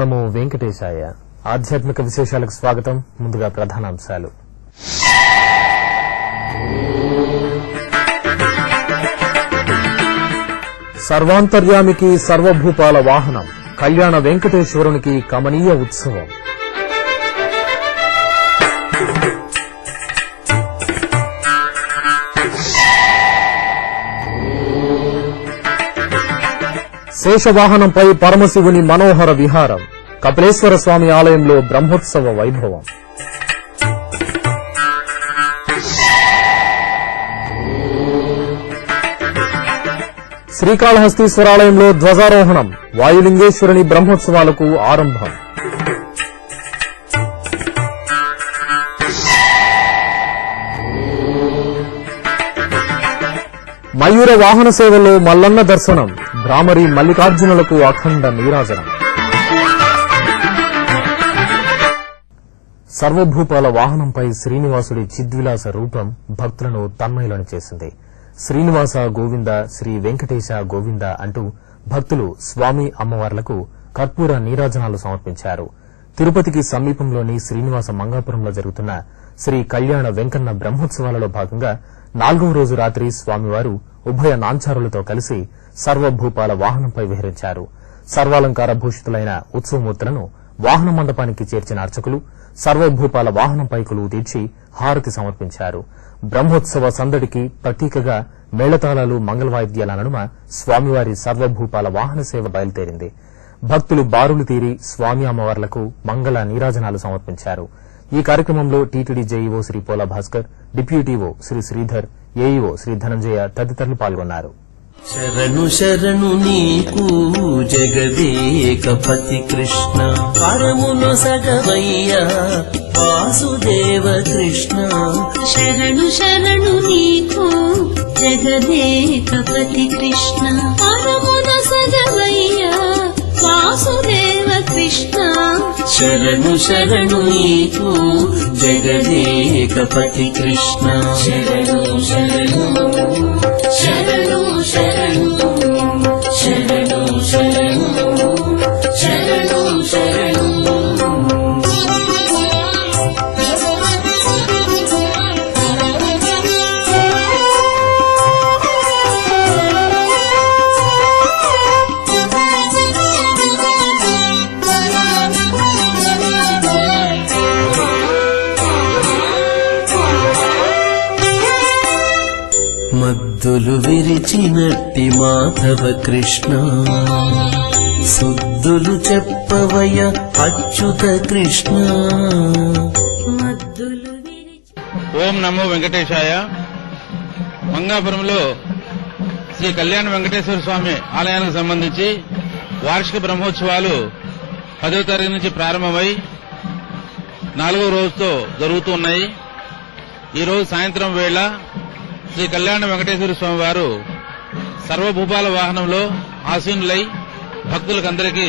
నమో వెంకటేశాయ. ఆధ్యాత్మిక విశేషాలకు స్వాగతం. ముందుగా ప్రధానాంశాలు. సర్వాంతర్యామికి సర్వభూపాల వాహనం, కళ్యాణ వెంకటేశ్వరునికి కమనీయ ఉత్సవం. శేషవాహనంపై పరమశివుని మనోహర విహారం, కపిలేశ్వర స్వామి ఆలయంలో బ్రహ్మోత్సవ వైభవం. శ్రీకాళహస్తీశ్వరాలయంలో ధ్వజారోహణం, వాయులింగేశ్వరుని బ్రహ్మోత్సవాలకు ఆరంభం. మయూర వాహన సేవలో మల్లన్న దర్శనం, భ్రామరి మల్లికార్జునులకు అఖండ నీరాజనం. సర్వభూపాల వాహనంపై శ్రీనివాసుడి చిద్విలాస రూపం భక్తులను తన్మయులను చేసింది. శ్రీనివాస గోవింద, శ్రీ వెంకటేశ గోవింద అంటూ భక్తులు స్వామి అమ్మవార్లకు కర్పూర నీరాజనాలు సమర్పించారు. తిరుపతికి సమీపంలోని శ్రీనివాస మంగాపురంలో జరుగుతున్న శ్రీ కళ్యాణ వెంకన్న బ్రహ్మోత్సవాలలో భాగంగా 4వ రోజు రాత్రి స్వామివారు ఉభయ నాంచారులతో కలిసి సర్వభూపాల వాహనంపై విహరించారు. సర్వాలంకార భూషితులైన ఉత్సవమూర్తులను వాహన మండపానికి చేర్చిన అర్చకులు సర్వభూపాల వాహనంపై కొలువు తీర్చి హారతి సమర్పించారు. బ్రహ్మోత్సవ సందడికి ప్రతీకగా మేళతాళాలు, మంగళవాయిద్యాల నడుమ స్వామివారి సర్వభూపాల వాహన సేవ బయలుదేరింది. భక్తులు బారులు తీరి స్వామి అమ్మవార్లకు మంగళ నీరాజనాలు సమర్పించారు. ఈ కార్యక్రమంలో TTD JEO Shri Pola Bhaskar, డిప్యూటీఓ Shri Sridhar, AEO Shri Dhananjaya తదితరులు పాల్గొన్నారు. శరణు శరణు నీకు జగదేకపతి కృష్ణ, పరమును సగవయ్యా వాసుదేవ కృష్ణ. శరణు శరణు నీకు జగదేకపతి కృష్ణ, పరమును సగవయ్యా వాసుదేవ కృష్ణ. శరణు శరణు నీకు జగదేకపతి కృష్ణ. శరణు శరణు శరణు శరణు శరణు శరణు శరణు శరణు. మద్దులు విరిచినట్టి మాధవ కృష్ణ, శుద్ధులు చెప్పవయ అచ్యుత కృష్ణ. ఓం నమో వెంకటేశాయ. మంగాపురంలో శ్రీ కళ్యాణ వెంకటేశ్వర స్వామి ఆలయానికి సంబంధించి వార్షిక బ్రహ్మోత్సవాలు 10వ తారీఖు నుంచి ప్రారంభమై 4వ రోజుతో జరుగుతూ ఉన్నాయి. ఈరోజు సాయంత్రం వేళ శ్రీ కళ్యాణ వెంకటేశ్వర స్వామి వారు సర్వభూపాల వాహనంలో ఆసీనులై భక్తులకందరికీ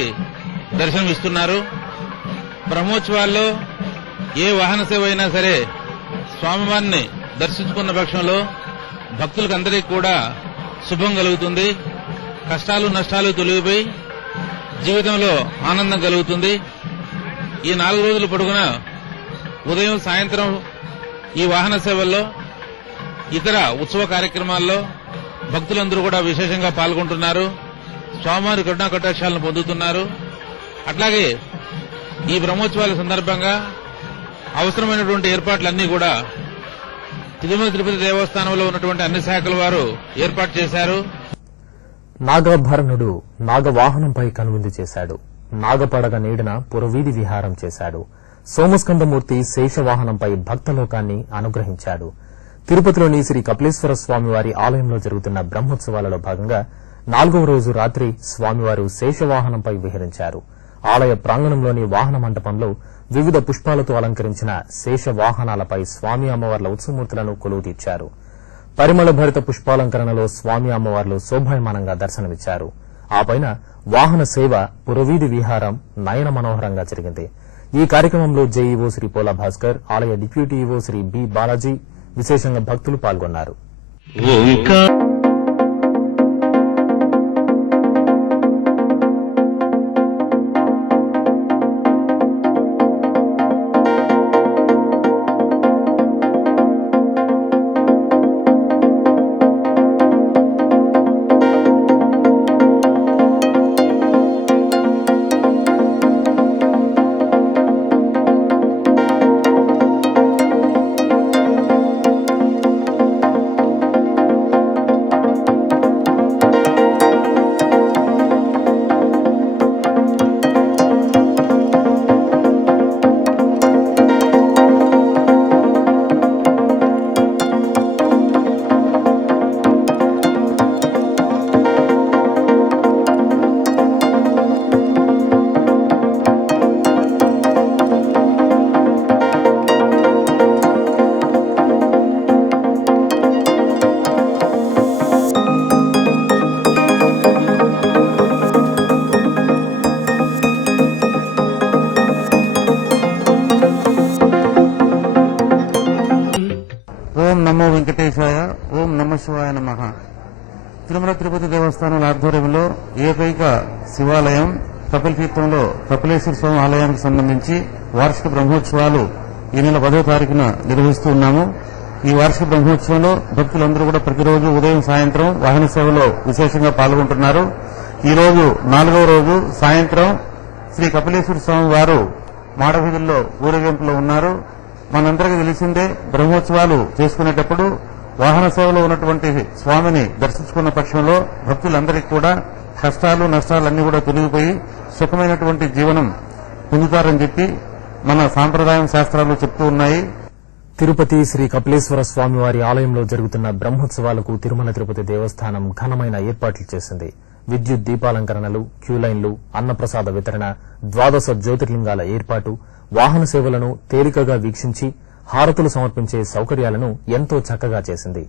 దర్శనమిస్తున్నారు. బ్రహ్మోత్సవాల్లో ఏ వాహన సేవ అయినా సరే స్వామివారిని దర్శించుకున్న పక్షంలో భక్తులకందరికీ కూడా శుభం కలుగుతుంది. కష్టాలు నష్టాలు తొలగిపోయి జీవితంలో ఆనందం కలుగుతుంది. ఈ 4 రోజుల పొడుగున ఉదయం సాయంత్రం ఈ వాహన సేవల్లో, ఇతర ఉత్సవ కార్యక్రమాల్లో భక్తులందరూ కూడా విశేషంగా పాల్గొంటున్నారు. స్వామివారి కరుణా కటాక్షాలను పొందుతున్నారు. అట్లాగే ఈ బ్రహ్మోత్సవాల సందర్భంగా అవసరమైనటువంటి ఏర్పాట్లన్నీ కూడా తిరుమల తిరుపతి దేవస్థానంలో ఉన్నటువంటి అన్ని శాఖల వారు ఏర్పాటు చేశారు. నాగాభరణుడు నాగవాహనంపై కనువిందు చేశాడు. నాగపడగ నీడన పురవీధి విహారం చేశాడు. సోమస్కందమూర్తి శేషవాహనంపై భక్తలోకాన్ని అనుగ్రహించాడు. తిరుపతిలోని శ్రీ కపిలేశ్వర స్వామివారి ఆలయంలో జరుగుతున్న బ్రహ్మోత్సవాలలో భాగంగా 4వ రోజు రాత్రి స్వామివారు శేషవాహనంపై విహరించారు. ఆలయ ప్రాంగణంలోని వాహన మండపంలో వివిధ పుష్పాలతో అలంకరించిన శేషవాహనాలపై స్వామి అమ్మవార్ల ఉత్సవమూర్తులను కొలువు తీర్చారు. పరిమళ భరిత పుష్పాలంకరణలో స్వామి అమ్మవార్లు శోభాయమానంగా దర్శనమిచ్చారు. ఆపైన వాహన సేవ, పురవీధి విహారం నయన మనోహరంగా జరిగింది. ఈ కార్యక్రమంలో జేఈఓ శ్రీ పోలా భాస్కర్, ఆలయ deputy EO Shri B Balaji, విశేషంగా భక్తులు పాల్గొన్నారు. శివాయ నమః. తిరుమల తిరుపతి దేవస్థానం ఆధ్వర్యంలో ఏకైక శివాలయం కపిలతీర్థంలో కపిలేశ్వర స్వామి ఆలయానికి సంబంధించి వార్షిక బ్రహ్మోత్సవాలు ఈ నెల 10వ తారీఖున నిర్వహిస్తూ ఉన్నాము. ఈ వార్షిక బ్రహ్మోత్సవంలో భక్తులందరూ కూడా ప్రతిరోజు ఉదయం సాయంత్రం వాహన సేవలో విశేషంగా పాల్గొంటున్నారు. ఈ రోజు 4వ రోజు సాయంత్రం శ్రీ కపిలేశ్వర స్వామి వారు మాడవీధుల్లో ఊరేగింపులో ఉన్నారు. మనందరికీ తెలిసిందే, బ్రహ్మోత్సవాలు చేసుకునేటప్పుడు వాహన సేవలో ఉన్నటువంటి స్వామిని దర్శించుకున్న పక్షంలో భక్తులందరికీ కూడా కష్టాలు నష్టాలన్నీ కూడా తొలగిపోయి సుఖమైనటువంటి జీవనం పొందుతారని చెప్పి మన సాంప్రదాయం శాస్త్రాలు చెప్తూ ఉన్నాయి. తిరుపతి శ్రీ కపిలేశ్వర స్వామివారి ఆలయంలో జరుగుతున్న బ్రహ్మోత్సవాలకు తిరుమల తిరుపతి దేవస్థానం ఘనమైన ఏర్పాట్లు చేసింది. విద్యుత్ దీపాలంకరణలు, క్యూలైన్లు, అన్నప్రసాద వితరణ, 12 జ్యోతిర్లింగాల ఏర్పాటు, వాహన సేవలను తేలికగా వీక్షించి హారతులు సమర్పించే సౌకర్యాలను ఎంతో చక్కగా చేసింది.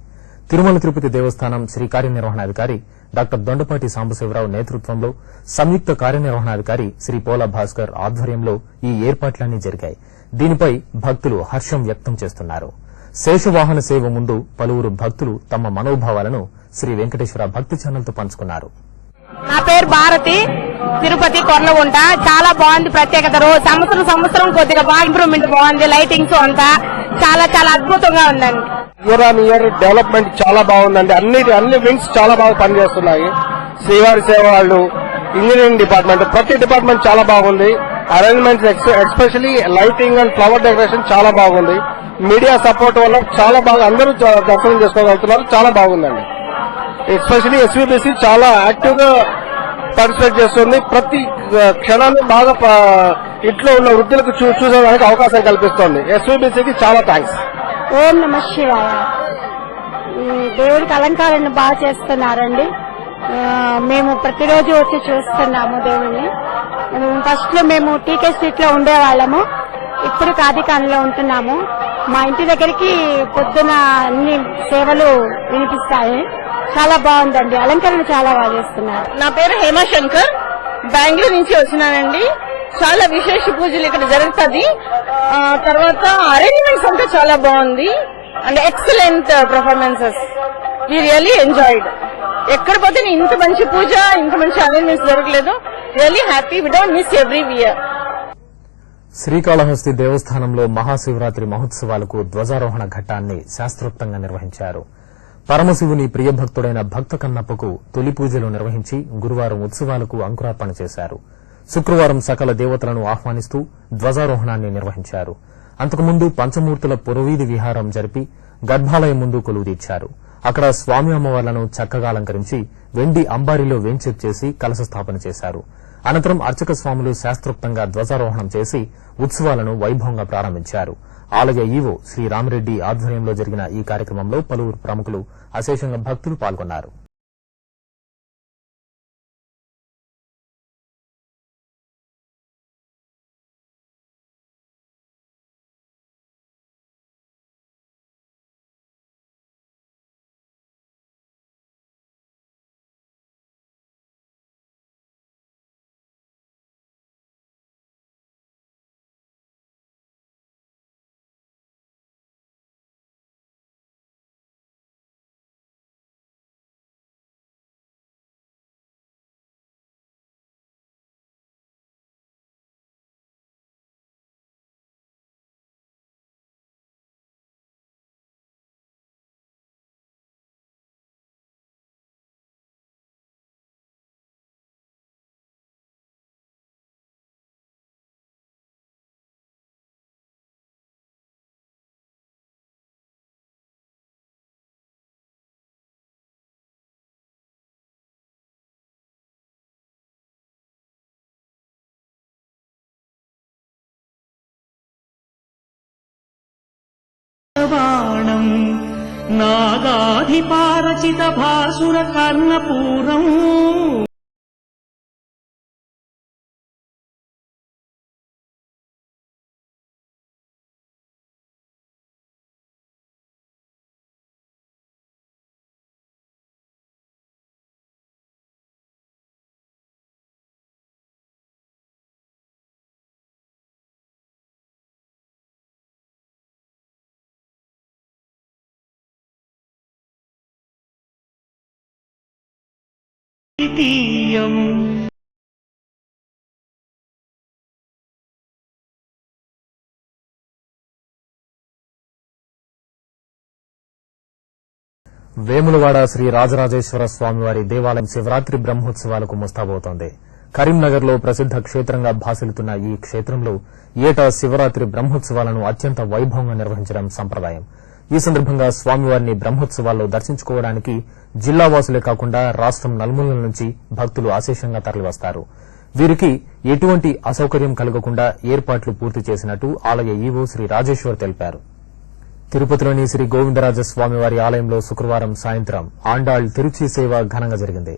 తిరుమల తిరుపతి దేవస్థానం శ్రీ కార్యనిర్వహణాధికారి డాక్టర్ దొండపాటి సాంబశివరావు నేతృత్వంలో సంయుక్త కార్యనిర్వహణాధికారి శ్రీ పోల భాస్కర్ ఆధ్వర్యంలో ఈ ఏర్పాట్లన్నీ జరిగాయి. దీనిపై భక్తులు హర్షం వ్యక్తం చేస్తున్నారు. శేషవాహన సేవ ముందు పలువురు భక్తులు తమ మనోభావాలను శ్రీ వెంకటేశ్వర భక్తి ఛానల్తో పంచుకున్నారు. నా పేరు భారతి, తిరుపతి కొర్లగుంట. చాలా బాగుంది ప్రత్యేకత. సంవత్సరం కొద్దిగా బాగా ఇంప్రూవ్మెంట్ బాగుంది. లైటింగ్స్ అంతా చాలా చాలా అద్భుతంగా ఉందండి. ఇయర్ ఆన్ ఇయర్ డెవలప్మెంట్ చాలా బాగుందండి. అన్ని వింగ్స్ చాలా బాగా పనిచేస్తున్నాయి. శ్రీవారి సేవ వాళ్ళు, ఇంజనీరింగ్ డిపార్ట్మెంట్, ప్రతి డిపార్ట్మెంట్ చాలా బాగుంది. Arrangements especially lighting and flower decoration చాలా బాగుంది. మీడియా సపోర్ట్ వల్ల చాలా బాగా అందరూ దర్శనం చేసుకోగలుగుతున్నారు. చాలా బాగుందండి. ఎస్పెషల్లీ ఎస్వీబీసీ చాలా యాక్టివ్ గా పార్టిసిపేట్ చేస్తుంది. ప్రతి క్షణాన్ని బాగా ఇంట్లో ఉన్న వృద్ధులకు చూసేదానికి అవకాశం కల్పిస్తోంది. ఎస్వీబీసీకి చాలా థ్యాంక్స్. ఓం నమ శివాయ. దేవుడికి అలంకారాన్ని బాగా చేస్తున్నారండి. మేము ప్రతిరోజు వచ్చి చూస్తున్నాము దేవుడిని. ఫస్ట్ లో మేము టీకే స్ట్రీట్ లో ఉండేవాళ్ళము, ఇప్పుడు కాదికాన్లో ఉంటున్నాము. మా ఇంటి దగ్గరికి పొద్దున అన్ని సేవలు వినిపిస్తాయి. చాలా బాగుందండి. అలంకరణ చాలా బాగా చేస్తున్నారు. నా పేరు హేమశంకర్, బెంగళూరు నుంచి వచ్చినానండి. చాలా విశేష పూజలు ఇక్కడ జరుగుతుంది. తర్వాత అరేంజ్మెంట్స్ అంతా చాలా బాగుంది and excellent performances. We really enjoyed. ఎక్కడ పోతే ఇంత మంచి పూజ, ఇంత మంచి అరేంజ్మెంట్స్ జరగలేదు. Really happy. We don't miss every year. Srikalahasti దేవస్థానంలో మహాశివరాత్రి మహోత్సవాలకు ధ్వజారోహణ ఘట్టాన్ని శాస్త్రోక్తంగా నిర్వహించారు. పరమశివుని ప్రియభక్తుడైన భక్త కన్నప్పకు తొలి పూజలు నిర్వహించి గురువారం ఉత్సవాలకు అంకురార్పణ చేశారు. శుక్రవారం సకల దేవతలను ఆహ్వానిస్తూ ధ్వజారోహణాన్ని నిర్వహించారు. అంతకుముందు పంచమూర్తుల పురవీధి విహారం జరిపి గర్భాలయం ముందు కొలువుదీర్చారు. అక్కడ స్వామి అమ్మవార్లను చక్కగా అలంకరించి వెండి అంబారీలో వేంచేపు చేసి కలశ స్థాపన చేశారు. అనంతరం అర్చక స్వాములు శాస్త్రోక్తంగా ధ్వజారోహణం చేసి ఉత్సవాలను వైభవంగా ప్రారంభించారు. ఆలయ ఈవో శ్రీ రామిరెడ్డి ఆధ్వర్యంలో జరిగిన ఈ కార్యక్రమంలో పలువురు ప్రముఖులు, అశేషంగా భక్తులు పాల్గొన్నారు. బాణం నాగాధిపారచిత భాసుర కర్ణపూరం ద్వితీయం. వేములవాడ శ్రీ రాజరాజేశ్వర స్వామివారి దేవాలయం శివరాత్రి బ్రహ్మోత్సవాలకు ముస్తాబవుతోంది. కరీంనగర్లో ప్రసిద్ద క్షేత్రంగా భాసిల్లుతున్న ఈ క్షేత్రంలో ఏటా శివరాత్రి బ్రహ్మోత్సవాలను అత్యంత వైభవంగా నిర్వహించడం సంప్రదాయం. ఈ సందర్భంగా స్వామివారిని బ్రహ్మోత్సవాల్లో దర్శించుకోవడానికి జిల్లావాసులే కాకుండా రాష్టం నలుమూలల నుంచి భక్తులు అశేషంగా తరలివస్తారు. వీరికి ఎటువంటి అసౌకర్యం కలగకుండా ఏర్పాట్లు పూర్తి చేసినట్టు ఆలయ ఈవో శ్రీ రాజేశ్వర్ తెలిపారు. తిరుపతిలోని శ్రీ గోవిందరాజస్వామివారి ఆలయంలో శుక్రవారం సాయంత్రం ఆండాళ్ తిరుచి సేవ ఘనంగా జరిగింది.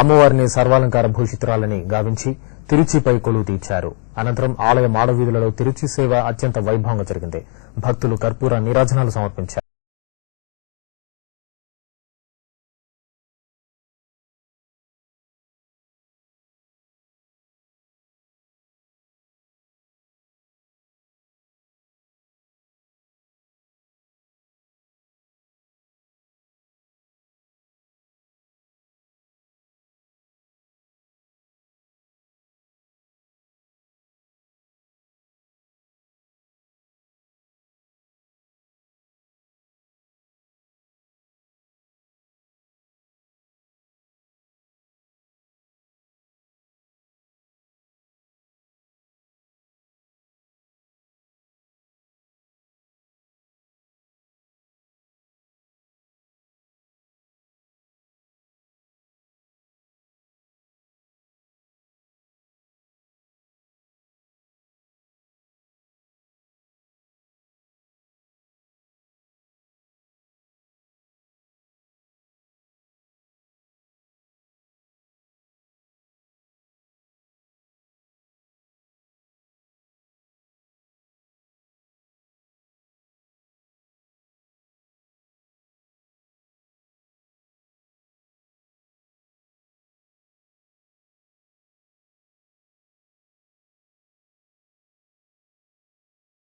అమ్మవారిని సర్వాలంకార భూషితురాలని గావించి తిరుచిపై కొలువు తీర్చారు. అనంతరం ఆలయ మాడవీధులలో తిరుచి సేవ అత్యంత వైభవంగా జరిగింది. భక్తులు కర్పూర నీరాజనాలు సమర్పించారు.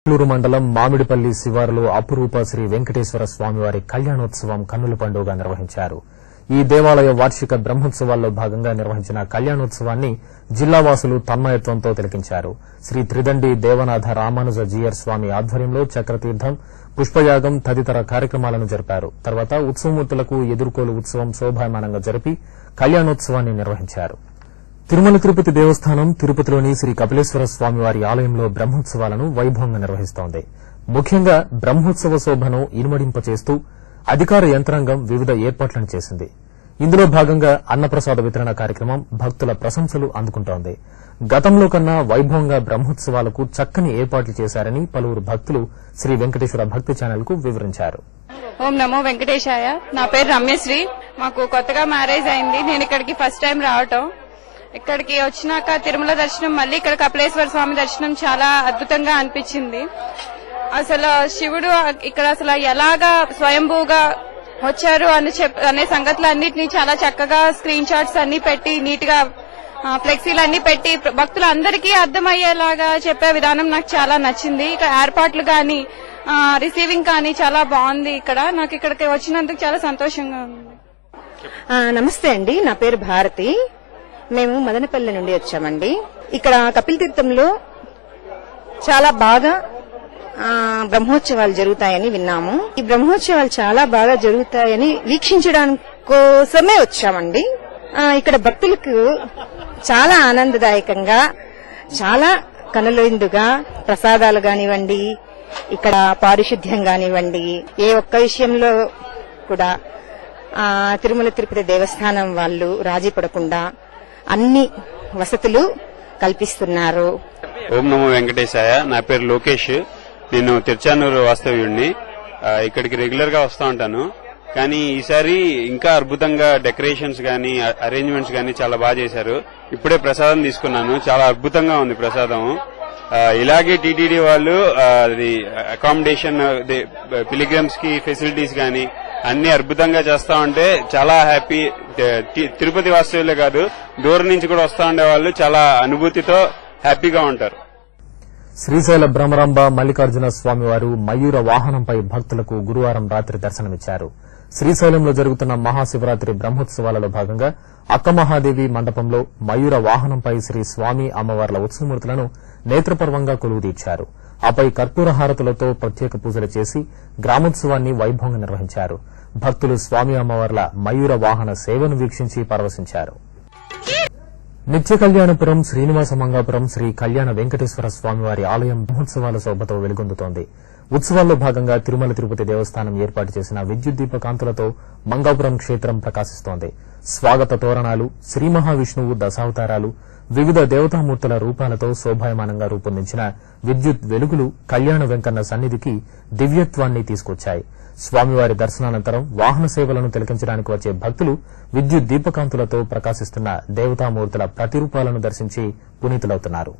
నెల్లూరు మండలం మామిడిపల్లి శివారులో అపురూప శ్రీ వెంకటేశ్వర స్వామివారి కళ్యాణోత్సవం కన్నుల పండుగగా నిర్వహించారు. ఈ దేవాలయ వార్షిక బ్రహ్మోత్సవాల్లో భాగంగా నిర్వహించిన కళ్యాణోత్సవాన్ని జిల్లావాసులు తన్మయత్వంతో తిలకించారు. శ్రీ త్రిదండి దేవనాథ రామానుజ జీయర్ స్వామి ఆధ్వర్యంలో చక్రతీర్థం, పుష్పయాగం తదితర కార్యక్రమాలను జరిపారు. తర్వాత ఉత్సవమూర్తులకు ఎదుర్కోలు ఉత్సవం శోభాయమానంగా జరిపి కళ్యాణోత్సవాన్ని నిర్వహించారు. తిరుమల తిరుపతి దేవస్థానం తిరుపతిలోని శ్రీ కపిలేశ్వర స్వామివారి ఆలయంలో బ్రహ్మోత్సవాలను వైభవంగా నిర్వహిస్తోంది. ముఖ్యంగా బ్రహ్మోత్సవ శోభను ఇనుమడింపచేస్తూ అధికార యంత్రాంగం వివిధ ఏర్పాట్లను చేసింది. ఇందులో భాగంగా అన్నప్రసాద వితరణ కార్యక్రమం భక్తుల ప్రశంసలు అందుకుంటోంది. గతంలో కన్నా వైభవంగా బ్రహ్మోత్సవాలకు చక్కని ఏర్పాట్లు చేశారని పలువురు భక్తులు శ్రీ వెంకటేశ్వర భక్తి ఛానల్ కు వివరించారు. ఓం నమో వెంకటేశాయ. నా పేరు రమ్యశ్రీ. మాకు కొత్తగా మ్యారేజ్ అయింది. నేను ఇక్కడికి ఫస్ట్ టైం రావటం. ఇక్కడికి వచ్చినాక తిరుమల దర్శనం, మళ్ళీ ఇక్కడ కపిలేశ్వర స్వామి దర్శనం చాలా అద్భుతంగా అనిపించింది. అసలు శివుడు ఇక్కడ అసలు ఎలాగా స్వయంభూగా వచ్చారు అనే సంగతులన్నింటినీ చాలా చక్కగా స్క్రీన్ షాట్స్ అన్ని పెట్టి నీట్ గా ఫ్లెక్సీలు అన్ని పెట్టి భక్తులందరికీ అర్థమయ్యేలాగా చెప్పే విధానం నాకు చాలా నచ్చింది. ఇక్కడ ఏర్పాట్లు గాని రిసీవింగ్ కానీ చాలా బాగుంది. నాకు ఇక్కడికి వచ్చినందుకు చాలా సంతోషంగా ఉంది. నమస్తే అండి, నా పేరు భారతి. మేము మదనపల్లి నుండి వచ్చామండి. ఇక్కడ కపిల్ తీర్థంలో చాలా బాగా బ్రహ్మోత్సవాలు జరుగుతాయని విన్నాము. ఈ బ్రహ్మోత్సవాలు చాలా బాగా జరుగుతాయని వీక్షించడానికి కోసమే వచ్చామండి. ఇక్కడ భక్తులకు చాలా ఆనందదాయకంగా, చాలా కనులవిందుగా ప్రసాదాలు కానివ్వండి, ఇక్కడ పారిశుద్ధ్యం కానివ్వండి, ఏ ఒక్క విషయంలో కూడా తిరుమల తిరుపతి దేవస్థానం వాళ్ళు రాజీ పడకుండా అన్ని వసతులు కల్పిస్తున్నారు. ఓం నమో వెంకటేశాయ. నా పేరు లోకేష్. నేను తిరుచానూరు వాస్తవ్యుడిని. ఇక్కడికి రెగ్యులర్ గా వస్తూ ఉంటాను. కానీ ఈసారి ఇంకా అద్భుతంగా డెకరేషన్స్ గానీ అరేంజ్మెంట్స్ గానీ చాలా బాగా చేశారు. ఇప్పుడే ప్రసాదం తీసుకున్నాను. చాలా అద్భుతంగా ఉంది ప్రసాదం. ఇలాగే టీటీడీ వాళ్ళు అకామిడేషన్ పిలిగ్రిమ్స్ కి ఫెసిలిటీస్ గానీ అన్ని అద్భుతంగా చేస్తా ఉంటే చాలా హ్యాపీ. తిరుపతి వాస్తవ్యులే కాదు, దూరం నుంచి కూడా వస్తా ఉండే వాళ్ళు చాలా అనుభూతితో హ్యాపీగా ఉంటారు. శ్రీశైల భ్రమరాంబ మల్లికార్జున స్వామివారు మయూర వాహనంపై భక్తులకు గురువారం రాత్రి దర్శనమిచ్చారు. శ్రీశైలంలో జరుగుతున్న మహాశివరాత్రి బ్రహ్మోత్సవాలలో భాగంగా అక్కమహాదేవి మండపంలో మయూర వాహనంపై శ్రీ స్వామి అమ్మవార్ల ఉత్సవమూర్తులను నేత్రపర్వంగా కొలువుదీర్చారు. ఆపై కర్పూర హారతులతో ప్రత్యేక పూజలు చేసి గ్రామోత్సవాన్ని వైభవంగా నిర్వహించారు. భక్తులు స్వామి అమ్మవార్ల మయూర వాహన సేవను వీక్షించి పరవశించారు. నిత్య కళ్యాణపురం శ్రీనివాస మంగాపురం శ్రీ కళ్యాణ వెంకటేశ్వర స్వామివారి ఆలయం బ్రహ్మోత్సవాల శోభతో వెలుగొందుతోంది. ఉత్సవాల్లో భాగంగా తిరుమల తిరుపతి దేవస్థానం ఏర్పాటు చేసిన విద్యుత్ దీపకాంతులతో మంగాపురం క్షేత్రం ప్రకాశిస్తోంది. స్వాగత తోరణాలు, శ్రీ మహావిష్ణువు దశావతారాలు, వివిధ దేవతామూర్తుల రూపాలతో శోభాయమానంగా రూపొందించిన విద్యుత్ వెలుగులు కళ్యాణ వెంకన్న సన్నిధికి దివ్యత్వాన్ని తీసుకొచ్చాయి. స్వామివారి దర్శనానంతరం వాహన సేవలను తిలకించడానికి వచ్చే భక్తులు విద్యుత్ దీపకాంతులతో ప్రకాశిస్తున్న దేవతామూర్తుల ప్రతిరూపాలను దర్శించి పునీతులవుతున్నారు.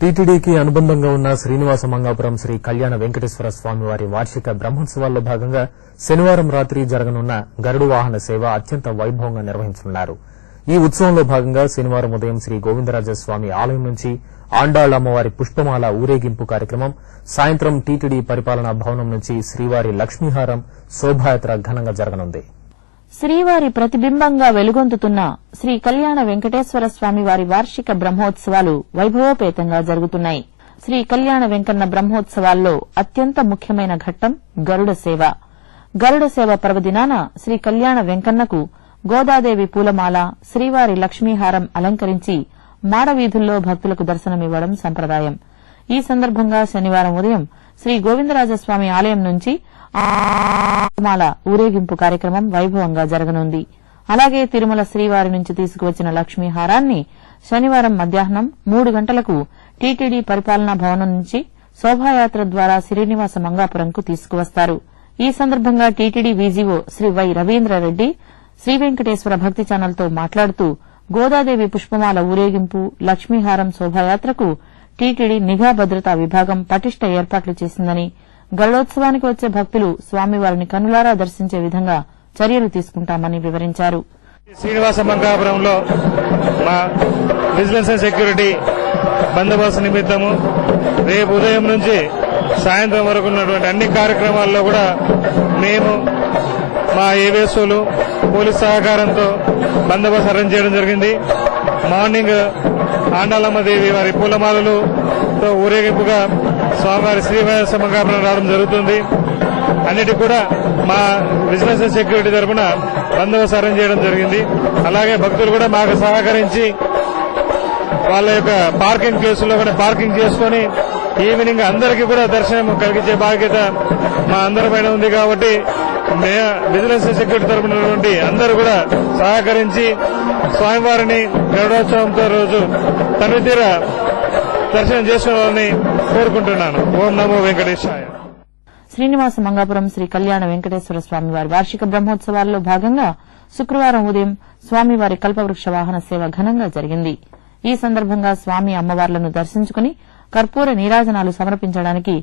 టీటీడీకి అనుబంధంగా ఉన్న శ్రీనివాస మంగాపురం శ్రీ కళ్యాణ వెంకటేశ్వర స్వామివారి వార్షిక బ్రహ్మోత్సవాల్లో భాగంగా శనివారం రాత్రి జరగనున్న గరుడు వాహన సేవ అత్యంత వైభవంగా నిర్వహించనున్నారు. ఈ ఉత్సవంలో భాగంగా శనివారం ఉదయం శ్రీ గోవిందరాజస్వామి ఆలయం నుంచి ఆండాళ్ల అమ్మవారి పుష్పమాల ఊరేగింపు కార్యక్రమం, సాయంత్రం టీటీడీ పరిపాలనా భవనం నుంచి శ్రీవారి లక్ష్మీహారం శోభాయాత్ర ఘనంగా జరగనుంది. శ్రీవారి ప్రతిబింబంగా వెలుగొందుతున్న శ్రీ కళ్యాణ వెంకటేశ్వర స్వామి వారి వార్షిక బ్రహ్మోత్సవాలు వైభవోపేతంగా జరుగుతున్నాయి. శ్రీ కళ్యాణ వెంకన్న బ్రహ్మోత్సవాల్లో అత్యంత ముఖ్యమైన ఘట్టం గరుడ సేవ. గరుడ సేవ పర్వదినాన శ్రీ కళ్యాణ వెంకన్నకు గోదాదేవి పూలమాల, శ్రీవారి లక్ష్మీహారం అలంకరించి మాడవీధుల్లో భక్తులకు దర్శనమివ్వడం సంప్రదాయం. ఈ సందర్భంగా శనివారం ఉదయం శ్రీ గోవిందరాజస్వామి ఆలయం నుంచి మాల ఊరేగింపు కార్యక్రమం వైభవంగా జరగనుంది. అలాగే తిరుమల శ్రీవారి నుంచి తీసుకువచ్చిన లక్ష్మీహారాన్ని శనివారం మధ్యాహ్నం 3 గంటలకు టీటీడీ పరిపాలనా భవనం నుంచి శోభాయాత్ర ద్వారా శ్రీనివాస మంగాపురంకు తీసుకువస్తారు. ఈ సందర్భంగా TTD VGO Shri Y Ravindra Reddy Shri Venkateswara Bhakti ఛానల్తో మాట్లాడుతూ గోదాదేవి పుష్పమాల ఊరేగింపు, లక్ష్మీహారం శోభాయాత్రకు టీటీడీ నిఘా భద్రతా విభాగం పటిష్ట ఏర్పాట్లు చేసిందని, గరుడోత్సవానికి వచ్చే భక్తులు స్వామివారిని కనులారా దర్శించే విధంగా చర్యలు తీసుకుంటామని వివరించారు. శ్రీనివాస మంగాపురంలో మా విజిలెన్స్ అండ్ సెక్యూరిటీ బందోబస్తు నిమిత్తము రేపు ఉదయం నుంచి సాయంత్రం వరకు ఉన్నటువంటి అన్ని కార్యక్రమాల్లో కూడా మేము మా ఏవేసులు పోలీస్ సహకారంతో బందోబస్తు అరేంజ్ చేయడం జరిగింది. మార్నింగ్ ఆండాలమ్మదేవి వారి పూలమాలలతో ఊరేగింపుగా స్వామివారి శ్రీనివాస మంగాపురం రావడం జరుగుతుంది. అన్నిటికీ కూడా మా విజిలెన్స్ అండ్ సెక్యూరిటీ తరఫున బందోబస్తు అరేంజ్ చేయడం జరిగింది. అలాగే భక్తులు కూడా మాకు సహకరించి వాళ్ళ యొక్క పార్కింగ్ ప్లేసుల్లో కూడా పార్కింగ్ చేసుకుని ఈవినింగ్ అందరికీ కూడా దర్శనం కలిగించే బాధ్యత మా అందరి పైన ఉంది. కాబట్టి విజిలెన్స్ అండ్ సెక్యూరిటీ తరఫున అందరూ కూడా సహకరించి స్వామివారిని గరుడోత్సవంతో రోజు తనితీర దర్శనం చేసుకోవాలని కోరుకుంటున్నాను. ఓం నమో వెంకటేశాయ. శ్రీనివాస మంగాపురం శ్రీ కళ్యాణ వెంకటేశ్వర స్వామివారి వార్షిక బ్రహ్మోత్సవాల్లో భాగంగా శుక్రవారం ఉదయం స్వామివారి కల్పవృక్ష వాహన సేవ ఘనంగా జరిగింది. ఈ సందర్భంగా స్వామి అమ్మవార్లను దర్శించుకుని కర్పూర నీరాజనాలు సమర్పించడానికి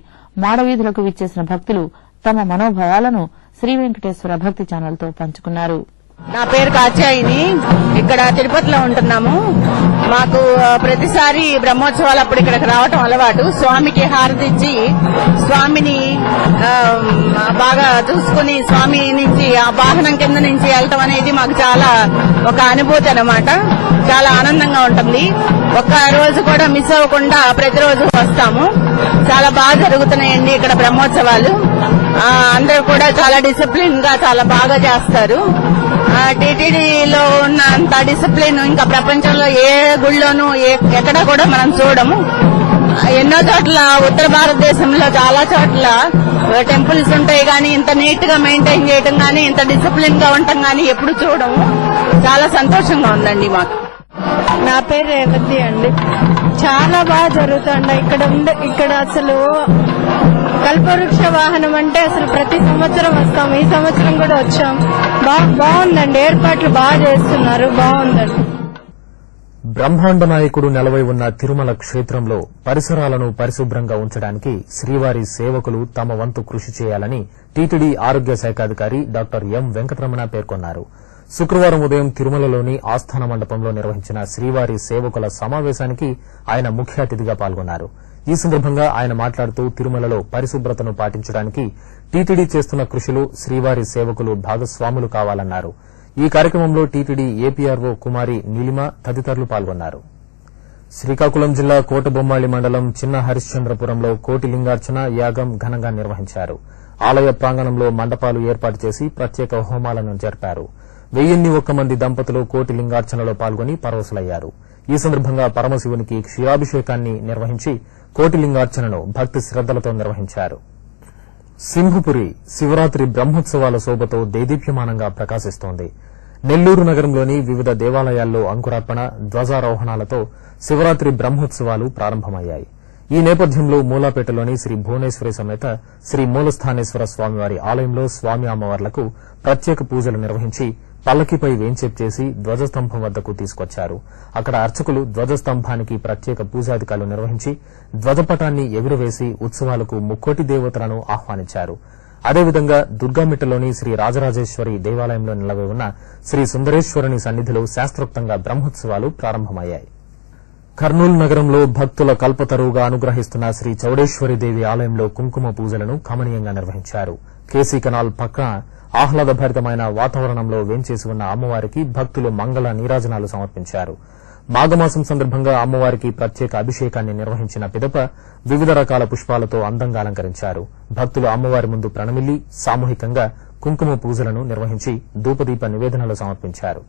మాడవీధులకు విచ్చేసిన భక్తులు తమ మనోభావాలను శ్రీ వెంకటేశ్వర భక్తి ఛానల్తో పంచుకున్నారు. నా పేరు కాచాయిని. ఇక్కడ తిరుపతిలో ఉంటున్నాము. మాకు ప్రతిసారి బ్రహ్మోత్సవాలు అప్పుడు ఇక్కడికి రావటం అలవాటు. స్వామికి హారతిచ్చి స్వామిని బాగా చూసుకుని స్వామి నుంచి ఆ వాహనం కింద నుంచి వెళ్ళటం అనేది మాకు చాలా ఒక అనుభూతి అన్నమాట. చాలా ఆనందంగా ఉంటుంది. ఒక్క రోజు కూడా మిస్ అవ్వకుండా ప్రతిరోజు వస్తాము. చాలా బాగా జరుగుతున్నాయండి ఇక్కడ బ్రహ్మోత్సవాలు. అందరూ కూడా చాలా డిసిప్లిన్ గా చాలా బాగా చేస్తారు. టీటీడీలో ఉన్న అంత డిసిప్లిన్ ఇంకా ప్రపంచంలో ఏ గుళ్ళోనూ ఎక్కడా కూడా మనం చూడము. ఎన్నో చోట్ల ఉత్తర భారతదేశంలో చాలా చోట్ల టెంపుల్స్ ఉంటాయి కానీ ఇంత నీట్ గా మెయింటైన్ చేయడం కానీ ఇంత డిసిప్లిన్ గా ఉండటం కానీ ఎప్పుడు చూడము. చాలా సంతోషంగా ఉందండి మాకు. నా పేరు రేవతి అండి. చాలా బాగా జరుగుతుంది ఇక్కడ అసలు కల్పవృక్ష వాహనం అంటే అసలు ప్రతి సంవత్సరం వస్తాం. ఈ సంవత్సరం కూడా వచ్చాం. బాగుందండి, ఏర్పాట్లు బాగా చేస్తున్నారు. బాగుందండి. బ్రహ్మాండ నాయకుడు నెలవై ఉన్న తిరుమల క్షేత్రంలో పరిసరాలను పరిశుభ్రంగా ఉంచడానికి శ్రీవారి సేవకులు తమ వంతు కృషి చేయాలని టీటీడీ ఆరోగ్య శాఖాధికారి డాక్టర్ ఎం వెంకటరమణ పేర్కొన్నారు. శుక్రవారం ఉదయం తిరుమలలోని ఆస్థాన మండపంలో నిర్వహించిన శ్రీవారి సేవకుల సమావేశానికి ఆయన ముఖ్య అతిథిగా పాల్గొన్నారు. ఈ సందర్భంగా ఆయన మాట్లాడుతూ తిరుమలలో పరిశుభ్రతను పాటించడానికి టీటీడీ చేస్తున్న కృషిలో శ్రీవారి సేవకులు భాగస్వాములు కావాలన్నారు. ఈ కార్యక్రమంలో టీటీడీ ఏపీఆర్ఓ కుమారి నీలిమ తదితరులు పాల్గొన్నారు. శ్రీకాకుళం జిల్లా కోటబొమ్మాళి మండలం చిన్న హరిశ్చంద్రపురంలో కోటి లింగార్చన యాగం ఘనంగా నిర్వహించారు. ఆలయ ప్రాంగణంలో మండపాలు ఏర్పాటు చేసి ప్రత్యేక హోమాలను జరిపారు. 1001 మంది దంపతులు కోటి లింగార్చనలో పాల్గొని పరవశులయ్యారు. ఈ సందర్భంగా పరమశివునికి క్షీరాభిషేకాన్ని నిర్వహించి కోటి లింగార్చనను భక్తి శ్రద్దలతో నిర్వహించారు. సింహపురి శివరాత్రి బ్రహ్మోత్సవాల శోభతో దేదీప్యమానంగా ప్రకాశిస్తోంది. నెల్లూరు నగరంలోని వివిధ దేవాలయాల్లో అంకురార్పణ, ధ్వజారోహణాలతో శివరాత్రి బ్రహ్మోత్సవాలు ప్రారంభమయ్యాయి. ఈ నేపథ్యంలో మూలాపేటలోని శ్రీ భువనేశ్వరి సమేత శ్రీ మూలస్థానేశ్వర స్వామివారి ఆలయంలో స్వామి అమ్మవార్లకు ప్రత్యేక పూజలు నిర్వహించి పల్లకిపై వేంచేపు చేసి ధ్వజస్తంభం వద్దకు తీసుకొచ్చారు. అక్కడ అర్చకులు ధ్వజస్తంభానికి ప్రత్యేక పూజాధికారులు నిర్వహించి ధ్వజపటాన్ని ఎగురవేసి ఉత్సవాలకు ముక్కోటి దేవతలను ఆహ్వానించారు. అదేవిధంగా దుర్గామిట్టలోని శ్రీ రాజరాజేశ్వరి దేవాలయంలో నిలవై ఉన్న శ్రీ సుందరేశ్వరుని సన్నిధిలో శాస్త్రోక్తంగా బ్రహ్మోత్సవాలు ప్రారంభమయ్యాయి. కర్నూలు నగరంలో భక్తుల కల్పతరువుగా అనుగ్రహిస్తున్న శ్రీ చౌడేశ్వరి దేవి ఆలయంలో కుంకుమ పూజలను కమనీయంగా నిర్వహించారు. కేసీ కెనాల్ పక్కన ఆహ్లాదభరితమైన వాతావరణంలో వేంచేసి ఉన్న అమ్మవారికి భక్తులు మంగళ నీరాజనాలు సమర్పించారు. మాఘమాసం సందర్భంగా అమ్మవారికి ప్రత్యేక అభిషేకాన్ని నిర్వహించిన పిదప వివిధ రకాల పుష్పాలతో అందంగా అలంకరించారు. భక్తులు అమ్మవారి ముందు ప్రణమిల్లి సామూహికంగా కుంకుమ పూజలను నిర్వహించి ధూపదీప నివేదనలు సమర్పించారు.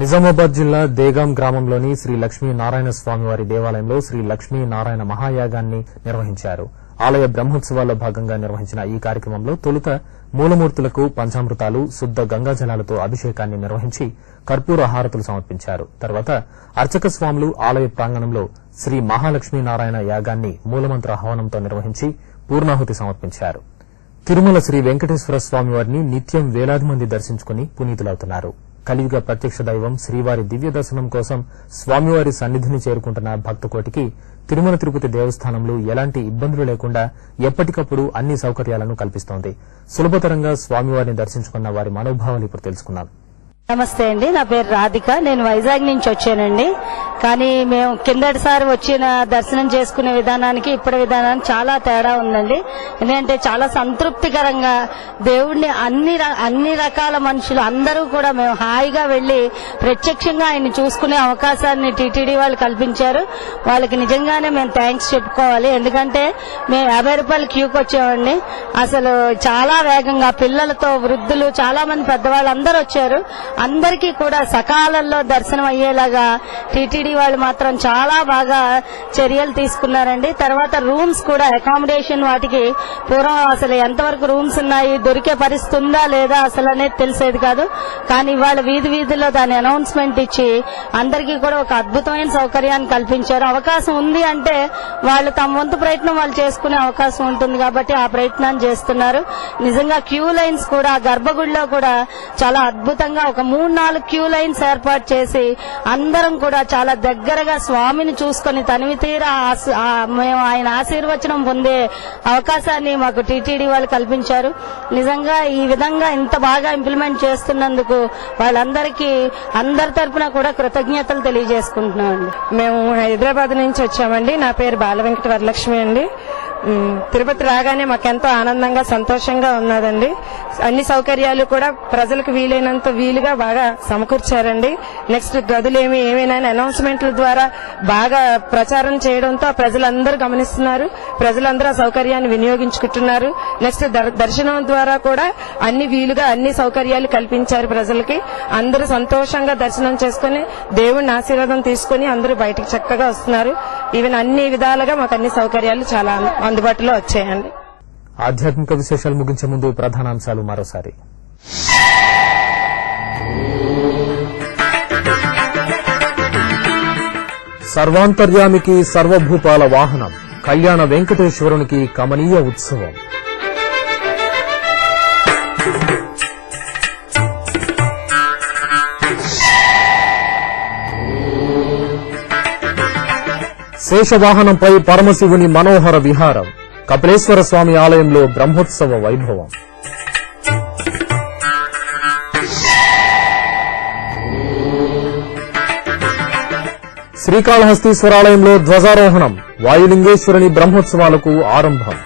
నిజామాబాద్ జిల్లా దేగాం గ్రామంలోని శ్రీ లక్ష్మీనారాయణ స్వామివారి దేవాలయంలో శ్రీ లక్ష్మీనారాయణ మహాయాగాన్ని నిర్వహించారు. ఆలయ బ్రహ్మోత్సవాల్లో భాగంగా నిర్వహించిన ఈ కార్యక్రమంలో తొలుత మూలమూర్తులకు పంచామృతాలు, శుద్ద గంగాజలాలతో అభిషేకాన్ని నిర్వహించి కర్పూర హారతులు సమర్పించారు. తర్వాత అర్చక స్వాములు ఆలయ ప్రాంగణంలో శ్రీ మహాలక్ష్మీనారాయణ యాగాన్ని మూలమంత్ర హవనంతో నిర్వహించి పూర్ణాహుతి సమర్పించారు. తిరుమల శ్రీ వెంకటేశ్వర స్వామివారిని నిత్యం వేలాది మంది దర్శించుకుని పునీతులవుతున్నారు. కలియుగ ప్రత్యక్ష దైవం శ్రీవారి దివ్య దర్శనం కోసం స్వామివారి సన్నిధిని చేరుకుంటున్న భక్తకోటికి తిరుమల తిరుపతి దేవస్థానంలో ఎలాంటి ఇబ్బందులు లేకుండా ఎప్పటికప్పుడు అన్ని సౌకర్యాలను కల్పిస్తోంది. సులభతరంగా స్వామివారిని దర్శించుకున్న వారి మనోభావాలు ఇప్పుడు తెలుసుకుందాం. నమస్తే అండి, నా పేరు రాధిక. నేను వైజాగ్ నుంచి వచ్చానండి. కానీ మేము కిందటిసారి వచ్చిన దర్శనం చేసుకునే విధానానికి ఇప్పటి విధానానికి చాలా తేడా ఉందండి. ఎందుకంటే చాలా సంతృప్తికరంగా దేవుణ్ణి అన్ని రకాల మనుషులు అందరూ కూడా మేము హాయిగా వెళ్లి ప్రత్యక్షంగా ఆయన చూసుకునే అవకాశాన్ని టీటీడీ వాళ్ళు కల్పించారు. వాళ్ళకి నిజంగానే మేము థ్యాంక్స్ చెప్పుకోవాలి. ఎందుకంటే మేము 50 రూపాయలు క్యూకి వచ్చామండి. అసలు చాలా వేగంగా పిల్లలతో వృద్ధులు చాలా మంది పెద్దవాళ్ళు అందరూ వచ్చారు. అందరికీ కూడా సకాలంలో దర్శనం అయ్యేలాగా టీటీడీ వాళ్ళు మాత్రం చాలా బాగా చర్యలు తీసుకున్నారండి. తర్వాత రూమ్స్ కూడా అకామిడేషన్ వాటికి పూర్వం అసలు ఎంతవరకు రూమ్స్ ఉన్నాయి, దొరికే పరిస్థితి ఉందా లేదా అసలు అనేది తెలిసేది కాదు. కానీ ఇవాళ వీధిలో దాని అనౌన్స్మెంట్ ఇచ్చి అందరికీ కూడా ఒక అద్భుతమైన సౌకర్యాన్ని కల్పించారు. అవకాశం ఉంది అంటే వాళ్ళు తమ వంతు ప్రయత్నం వాళ్ళు చేసుకునే అవకాశం ఉంటుంది కాబట్టి ఆ ప్రయత్నాన్ని చేస్తున్నారు. నిజంగా క్యూ లైన్స్ కూడా గర్భగుడిలో కూడా చాలా అద్భుతంగా ఒక ఒక 3-4 క్యూ లైన్స్ ఏర్పాటు చేసి అందరం కూడా చాలా దగ్గరగా స్వామిని చూసుకొని తనివి తీరా మేము ఆయన ఆశీర్వచనం పొందే అవకాశాన్ని మాకు టీటీడీ వాళ్ళు కల్పించారు. నిజంగా ఈ విధంగా ఇంత బాగా ఇంప్లిమెంట్ చేస్తున్నందుకు వాళ్ళందరికీ అందరి తరపున కూడా కృతజ్ఞతలు తెలియజేసుకుంటున్నామండి. మేము హైదరాబాద్ నుంచి వచ్చామండి. నా పేరు బాలవెంకట వరలక్ష్మి అండి. తిరుపతి రాగానే మాకెంతో ఆనందంగా సంతోషంగా ఉన్నదండి. అన్ని సౌకర్యాలు కూడా ప్రజలకు వీలైనంత వీలుగా బాగా సమకూర్చారండి. నెక్స్ట్ గదులేమి ఏమైనా అనౌన్స్మెంట్ల ద్వారా బాగా ప్రచారం చేయడంతో ప్రజలందరూ గమనిస్తున్నారు. ప్రజలందరూ ఆ సౌకర్యాన్ని వినియోగించుకుంటున్నారు. నెక్స్ట్ దర్శనం ద్వారా కూడా అన్ని వీలుగా అన్ని సౌకర్యాలు కల్పించారు ప్రజలకి. అందరూ సంతోషంగా దర్శనం చేసుకుని దేవుని ఆశీర్వాదం తీసుకుని అందరూ బయటకు చక్కగా వస్తున్నారు. ఈవెన్ అన్ని విధాలుగా మాకు అన్ని సౌకర్యాలు చాలా అందుబాటులో వచ్చాయండి. ఆధ్యాత్మిక విశేషాలు ముగించే ముందు ప్రధానాంశాలు మరోసారి. సర్వాంతర్యామికి సర్వభూపాల వాహనం, కళ్యాణ వెంకటేశ్వరునికి కమనీయ ఉత్సవం. శేషవాహనంపై పరమశివుని మనోహర విహారం, కపిలేశ్వర స్వామి ఆలయంలో బ్రహ్మోత్సవ వైభవం. శ్రీకాళహస్తీశ్వరాలయంలో ధ్వజారోహణం, వాయులింగేశ్వరుని బ్రహ్మోత్సవాలకు ఆరంభం.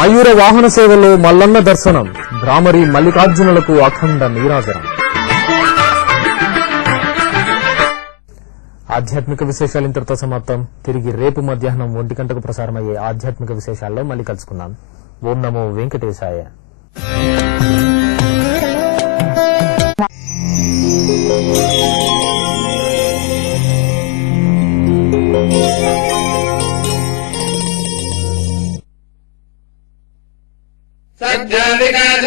మయూర వాహన సేవలో మల్లన్న దర్శనం, భ్రామరి మల్లికార్జునులకు అఖండ నీరాజనం. ఆధ్యాత్మిక విశేషాలు ఇంతటితో సమాప్తం. తిరిగి రేపు మధ్యాహ్నం 1 గంటకు ప్రసారమయ్యే ఆధ్యాత్మిక విశేషాల్లో మళ్ళీ కలుసుకుందాం. ఓం నమో వెంకటేశాయ. సజ్జాదికాశ